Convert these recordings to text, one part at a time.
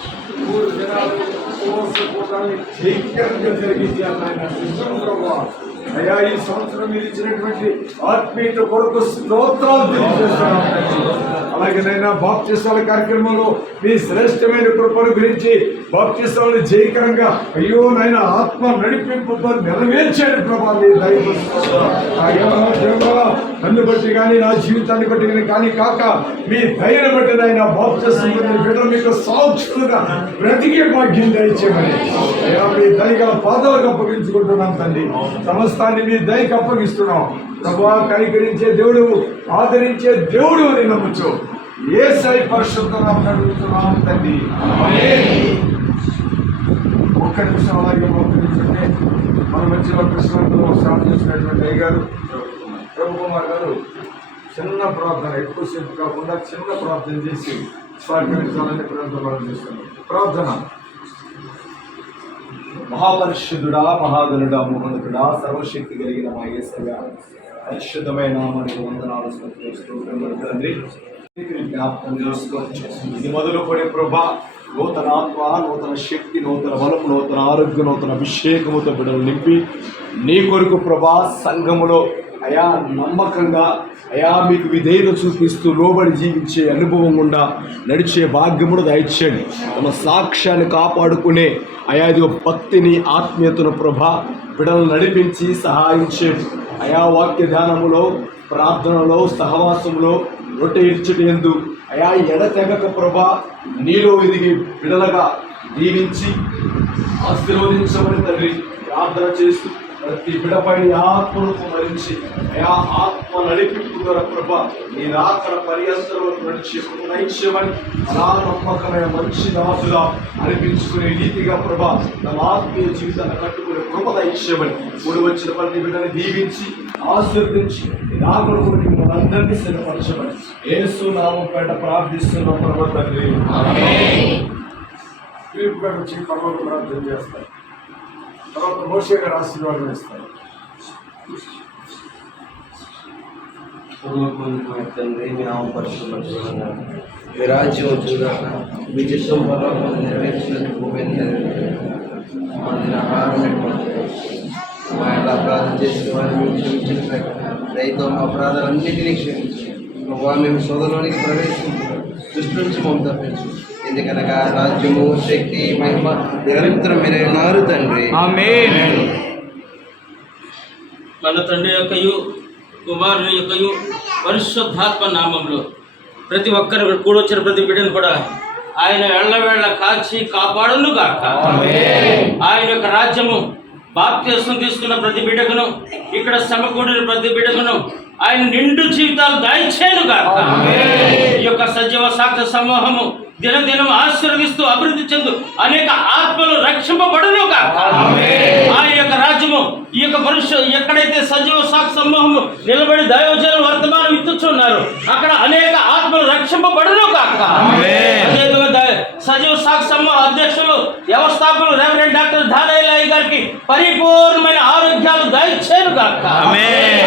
Por geral, se você for também, tem que ter que ter que ter que ter que ter que ter అయ్యా ఈ సంవత్సరం మీరు ఇచ్చినటువంటి ఆత్మీయత కొరకు స్తోత్రాలు తెలియజేస్తున్నాం. అలాగే నైనా బాప్తిస్తాల కార్యక్రమంలో మీ శ్రేష్టమైన కృపను గురించి బాప్తిస్తాలను జయకరంగా అయ్యో నాయన ఆత్మ నడిపింపుతో నెరవేర్చాడు ప్రభా మీ నన్ను బట్టి కానీ నా జీవితాన్ని బట్టి కానీ కానీ కాక మీ ధైర్యం బట్టి నాయన బాప్తిస్తాల బిడ్డలు మీకు సాక్షులుగా బ్రతికే భాగ్యం దయచేయమని. అయ్యా మీ దయగల పాదాలకు అప్పగించుకుంటున్నాం తండ్రి. సమస్తాన్ని మీ దయకు అప్పగిస్తున్నాం. ప్రభా కనికరించే దేవుడు ఆదరించే దేవుడు అని నమ్ముచు. ఏ సై పరిశుద్ధ నామమున అడుగుతున్నాం తండ్రి. ఒక్క నిమిషం అలాగే మోకరించండి మన మధ్యలో కృష్ణంలో స్టార్ట్ చేసినటువంటి అయ్య గారు ప్రభు కుమార్ గారు చిన్న ప్రార్థన ఎక్కువసేపు కాకుండా చిన్న ప్రార్థన చేసి సహకరించాలని ప్రార్థన చేస్తున్నాం. ప్రార్థన. మహాపరిశుద్ధుడా మహాగనుడా మోహనుడా సర్వశక్తి కలిగిన మా యేసయ్య పరిశుద్ధమైన నామానికి వందనాలు తండ్రి. జ్ఞాపకం చేసుకోవచ్చు ఇది మొదలుపడే ప్రభా నూతన ఆత్మ నూతన శక్తి నూతన బలం నూతన ఆరోగ్యం నూతన అభిషేకముతో బిడ్డలు నింపి నీ కొరకు ప్రభా సంఘములో అయా నమ్మకంగా అయా మీకు విధేయత చూపిస్తూ లోబడి జీవించే అనుభవం గుండా నడిచే భాగ్యమును దయచేయండి. తమ సాక్ష్యాన్ని కాపాడుకునే అయా ఇది భక్తిని ఆత్మీయతను ప్రభ బిడలు నడిపించి సహాయం చేయండి. అయా వాక్య ధ్యానములో ప్రార్థనలో సహవాసంలో రొట్టె ఇచ్చటి ఎందు అయా ఎడతెగక ప్రభ నీలో ఎదిగి బిడలగా దీవించి ఆశీర్వదించమని తండ్రి ప్రార్థన చేస్తూ ప్రతి బిడపై ఆత్మను మరించి అయా ఆత్మ నడిపింపు ద్వారా ప్రభ? నీ రాకడ పర్యంతరం నడిచే నైత్యమని అలా నమ్మకమైన మంచి దాసుగా అనిపించుకునే రీతిగా ప్రభ తమ ఆత్మీయ జీవితాన్ని కట్టుకునే కృప నైత్యమని కూడి వచ్చిన ప్రతి బిడ్డని దీవించి ఆశీర్వదించి నీ మిమ్మల్ని అందరినీ సిద్ధపరచమని ఏసు నామం పేట ప్రార్థిస్తున్న ప్రభ తండ్రి. వచ్చి పర్వత ప్రార్థన చేస్తారు తర్వాత మోషే గారు ఆశీర్వాదం ఇస్తారు పూర్వకులమైన తండ్రి మీ నామ పరిశుభ్రత మీ రాజ్యం వచ్చుగాక మీ చిత్తం పర్వతం నెరవేర్చినట్టు భూమి మన ఆహారం మా యొక్క అపరాధం చేసిన వారిని క్షమించిన ప్రకారం మా అపరాధాలన్నింటినీ క్షమించి ప్రభావ మేము సోదరులోనికి ప్రవేశించాం దృష్టి నుంచి మమ్మల్ని తప్పించు ఎందుకనగా రాజ్యము శక్తి మహిమ నిరంతరం మీరే ఉన్నారు తండ్రి మన తండ్రి యొక్కయు కుమారుని యొక్కయు పరిశుద్ధాత్మ నామంలో ప్రతి ఒక్కరు కూడొచ్చిన ప్రతి బిడ్డను కూడా ఆయన ఎళ్ళవేళ్ళ కాచి కాపాడును గాక. ఆయన యొక్క రాజ్యము బాప్త్యసం తీసుకున్న ప్రతి బిడ్డకును ఇక్కడ సమకూడిన ప్రతి బిడ్డకును ఆయన నిండు జీవితాలు దయచేయను గాక. యొక్క సజీవ సాక్ష్య సమూహము దినదినం ఆశీర్వదిస్తూ అభివృద్ధి చెందు అనేక ఆత్మలు రక్షింపబడును ఆ యొక్క రాజ్యము ఈ యొక్క మనుష్య ఎక్కడైతే సజీవ సాక్షి సమూహము నిలబడి దైవజనం వర్తమానం ఇచ్చుచున్నారు అక్కడ అనేక ఆత్మలు రక్షింపబడును కాక సజీవ సాక్షి సమూహ అధ్యక్షులు వ్యవస్థాపకులు రెవరెండ్ డాక్టర్ ధారయ్య గారికి పరిపూర్ణమైన ఆరోగ్యాలు దయచేయను కాక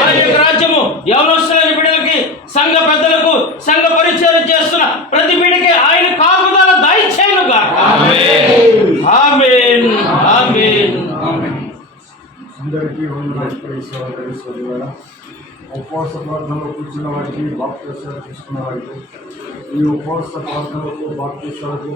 ఆ యొక్క రాజ్యము యవనస్తులైన బిడ్డలకి సంఘ పెద్దలకు సంఘ పరిచయం చేస్తున్న ప్రతి బిడ్డకి ఆయన కాపుదల దయచేయను కాక ఆమేన్ ఆమేన్ అందరికీ వందనాలు ప్రేక్షకులు తెలుసుకోవాలి ఉపవాస ప్రార్థనలో కూర్చున్న వారికి బాప్తీసాలు తీసుకున్న వారికి ఈ ఉపవాస ప్రార్థనలకు బాప్తీసాలకు